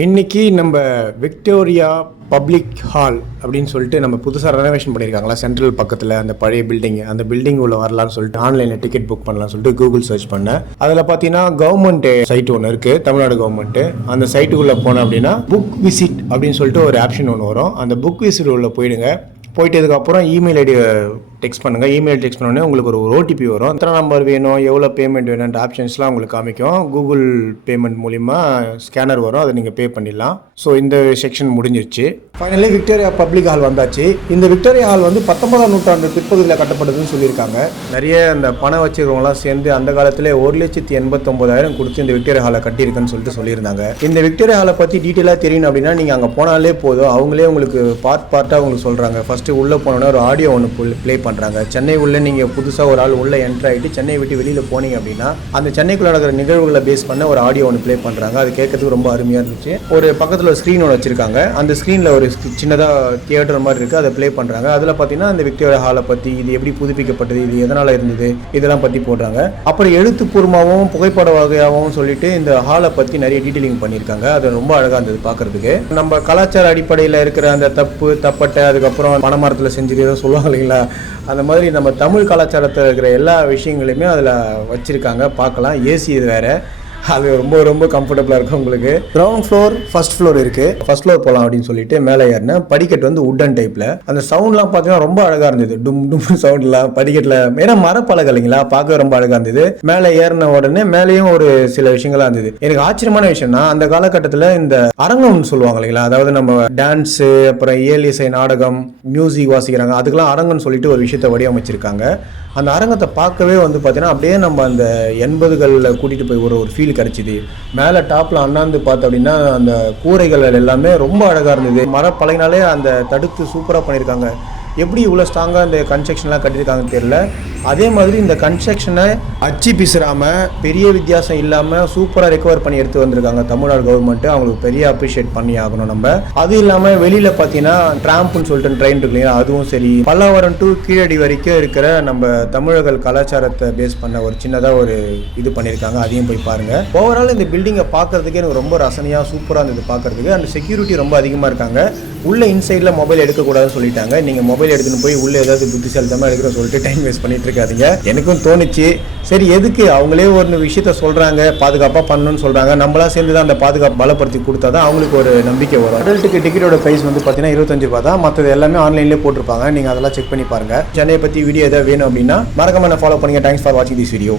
இன்னைக்கு நம்ம Victoria public hall அப்படின்னு சொல்லிட்டு நம்ம புதுசாக ரெனோவேஷன் பண்ணியிருக்காங்களா சென்ட்ரல் பக்கத்தில் அந்த பழைய பில்டிங் அந்த பில்டிங் உள்ள வரலான்னு சொல்லிட்டு ஆன்லைனில் டிக்கெட் புக் பண்ணலாம்னு சொல்லிட்டு கூகுள் சர்ச் பண்ணேன். அதில் பார்த்தீங்கன்னா கவர்மெண்ட் சைட் ஒன்று இருக்குது, தமிழ்நாடு கவர்மெண்ட்டு. அந்த சைட்டுக்குள்ளே போனோம் அப்படின்னா புக் விசிட் அப்படின்னு சொல்லிட்டு ஒரு ஆப்ஷன் ஒன்று வரும். அந்த புக் விசிட் உள்ள போயிடுங்க. போயிட்டதுக்கப்புறம் இமெயில் ஐடி டெக்ஸ்ட் பண்ணுங்கள். இமெயில் டெக்ஸ்ட் பண்ணோடனே உங்களுக்கு ஒரு ஓடிபி வரும். எத்தனை நம்பர் வேணும், எவ்வளோ பேமெண்ட் வேணுன்ற ஆப்ஷன்ஸ்லாம் உங்களுக்கு காமிக்கும். கூகுள் பேமெண்ட் மூலிமா ஸ்கேனர் வரும், அதை நீங்கள் பே பண்ணிடலாம். ஸோ இந்த செக்ஷன் முடிஞ்சிருச்சு. ஃபைனலி விக்டோரியா பப்ளிக் ஹால் வந்தாச்சு. இந்த விக்டோரியா ஹால் வந்து 19ஆம் நூற்றாண்டு பிற்பகுதியில் கட்டப்பட்டதுன்னு சொல்லியிருக்காங்க. நிறைய அந்த பணம் வச்சுருக்கவங்களாம் சேர்ந்து அந்த காலத்தில் 1,89,000 கொடுத்து இந்த விக்டோரியா ஹாலை கட்டியிருக்குன்னு சொல்லியிருந்தாங்க. இந்த விக்டோரியா ஹாலை பற்றி டீட்டெயிலாக தெரியணும் அப்படின்னா நீங்கள் அங்கே போனாலே போதும். அவங்களே உங்களுக்கு பார்ட்டாக உங்களுக்கு சொல்கிறாங்க. ஃபஸ்ட்டு உள்ளே போனோன்னா ஒரு ஆடியோ ஒன்று ப்ளே பண்ணுறாங்க. சென்னை உள்ள நீங்கள் புதுசாக ஒரு ஆள் உள்ளே என்ட்ரு ஆகிட்டு சென்னை விட்டு வெளியில் போனீங்க அப்படின்னா அந்த சென்னைக்குள்ள நடக்கிற நிகழ்வுகளை பேஸ் பண்ண ஒரு ஆடியோ ஒன்று ப்ளே பண்ணுறாங்க. அது கேட்கறதுக்கு ரொம்ப அருமையாக இருந்துச்சு. ஒரு பக்கத்தில் ஒரு ஸ்க்ரீன் ஒன்று வச்சுருக்காங்க. அந்த ஸ்க்ரீனில் ஒரு சின்னதாக தியேட்டர் மாதிரி இருக்குது, அதை ப்ளே பண்ணுறாங்க. அதில் பார்த்தீங்கன்னா அந்த விக்டோரியா ஹாலை பற்றி, இது எப்படி புதுப்பிக்கப்பட்டது, இது எதனால் இருந்தது, இதெல்லாம் பற்றி போடுறாங்க. அப்புறம் எழுத்துப்பூர்வமாகவும் புகைப்பட வகையாகவும் சொல்லிட்டு இந்த ஹாலை பற்றி நிறைய டீட்டெயிலிங் பண்ணியிருக்காங்க. அது ரொம்ப அழகாக இருந்தது பார்க்குறதுக்கு. நம்ம கலாச்சார அடிப்படையில் இருக்கிற அந்த தப்பட்டை, அதுக்கப்புறம் பனைமரத்தில் செஞ்சு ஏதோ சொல்லுவாங்க இல்லைங்களா, அந்த மாதிரி நம்ம தமிழ் கலாச்சாரத்தில் இருக்கிற எல்லா விஷயங்களையுமே அதில் வச்சுருக்காங்க. பார்க்கலாம். ஏசி இது வேறு, அது ரொம்ப ரொம்ப கம்ஃபர்டபுளாக இருக்கும் உங்களுக்கு. கிரவுண்ட் ஃப்ளோர், ஃபர்ஸ்ட் ஃப்ளோர் இருக்குது. ஃபர்ஸ்ட் ஃப்ளோர் போகலாம் அப்படின்னு சொல்லிட்டு மேலே ஏறினேன். படிக்கட்டு வந்து உட்டன் டைப்பில். அந்த சவுண்ட்லாம் பார்த்தீங்கன்னா ரொம்ப அழகாக இருந்தது. டும் டும் சவுண்ட்லாம் படிக்கட்டில். ஏன்னா மரப்பலகை இல்லைங்களா, பார்க்க ரொம்ப அழகாக இருந்தது. மேலே ஏறின உடனே மேலேயும் ஒரு சில விஷயங்கள்லாம் இருந்தது. எனக்கு ஆச்சரியமான விஷயம்னா அந்த காலகட்டத்தில் இந்த அரங்கம்னு சொல்லுவாங்க இல்லைங்களா, அதாவது நம்ம டான்ஸு, அப்புறம் இயலிசை நாடகம், மியூசிக் வாசிக்கிறாங்க, அதுக்கெல்லாம் அரங்கம்னு சொல்லிட்டு ஒரு விஷயத்தை வடிவமைச்சிருக்காங்க. அந்த அரங்கத்தை பார்க்கவே வந்து பார்த்தீங்கன்னா அப்படியே நம்ம அந்த 80களில் கூட்டிகிட்டு போய் ஒரு ஃபீல் கிடைச்சிது. மேலே டாப்பில் அண்ணாந்து பார்த்தோம் அப்படின்னா அந்த கூரைகள் எல்லாமே ரொம்ப அழகாக இருந்தது. மரப்பலகினாலே அந்த தடுத்து சூப்பராக பண்ணியிருக்காங்க. எப்படி இவ்வளோ ஸ்ட்ராங்காக இந்த கன்ஸ்ட்ரக்ஷன்லாம் கட்டியிருக்காங்கன்னு தெரியல. அதே மாதிரி இந்த கன்ஸ்ட்ரக்ஷனை அச்சு பிசுறாமல் பெரிய வித்தியாசம் இல்லாமல் சூப்பராக ரெக்கவர் பண்ணி எடுத்து வந்திருக்காங்க தமிழ்நாடு கவர்மெண்ட்டு. அவங்களுக்கு பெரிய அப்ரிஷியேட் பண்ணி ஆகணும் நம்ம. அது இல்லாமல் வெளியில் பார்த்தீங்கன்னா ட்ராம்ப்னு சொல்லிட்டு ட்ரெயின் இருக்கு இல்லையா, அதுவும் சரி. பல்லாவரம் டு கீழடி வரைக்கும் இருக்கிற நம்ம தமிழர்கள் கலாச்சாரத்தை பேஸ் பண்ண ஒரு சின்னதாக ஒரு இது பண்ணியிருக்காங்க. அதையும் போய் பாருங்கள். ஓவரால் இந்த பில்டிங்கை பார்க்குறதுக்கே எனக்கு ரொம்ப ரசனையாக சூப்பராக இருந்தது பார்க்குறதுக்கு. அந்த செக்யூரிட்டி ரொம்ப அதிகமாக இருக்காங்க. உள்ள இன்சைடில் மொபைல் எடுக்கக்கூடாதுன்னு சொல்லிட்டாங்க. நீங்கள் மொபைல் எடுத்துன்னு போய் உள்ளே ஏதாவது புத்திசாலித்தமாக எடுக்கிற சொல்லிட்டு டைம் வேஸ்ட் பண்ணிட்டு இருக்காதீங்க. எனக்கும் தோணுச்சு, சரி எதுக்கு அவங்களே ஒரு விஷயத்த சொல்கிறாங்க, பாதுகாப்பாக பண்ணணும்னு சொல்கிறாங்க, நம்மளாம் சேர்ந்து தான் அந்த பாதுகாப்பு பலப்படுத்தி கொடுத்தா தான் அவங்களுக்கு ஒரு நம்பிக்கை வரும். அடல்ட்டுக்கு டிக்கெட்டோட ப்ரைஸ் வந்து பார்த்தீங்கன்னா 25 ரூபா தான். மற்றது எல்லாமே ஆன்லைன்லேயே போட்டிருப்பாங்க. நீங்கள் அதெல்லாம் செக் பண்ணி பாருங்கள். சென்னையை பற்றி வீடியோ எதாவது வேணும் அப்படின்னா மறக்காம ஃபாலோ பண்ணுங்கள். தேங்க்ஸ் ஃபார் வாட்சிங் திஸ் வீடியோ.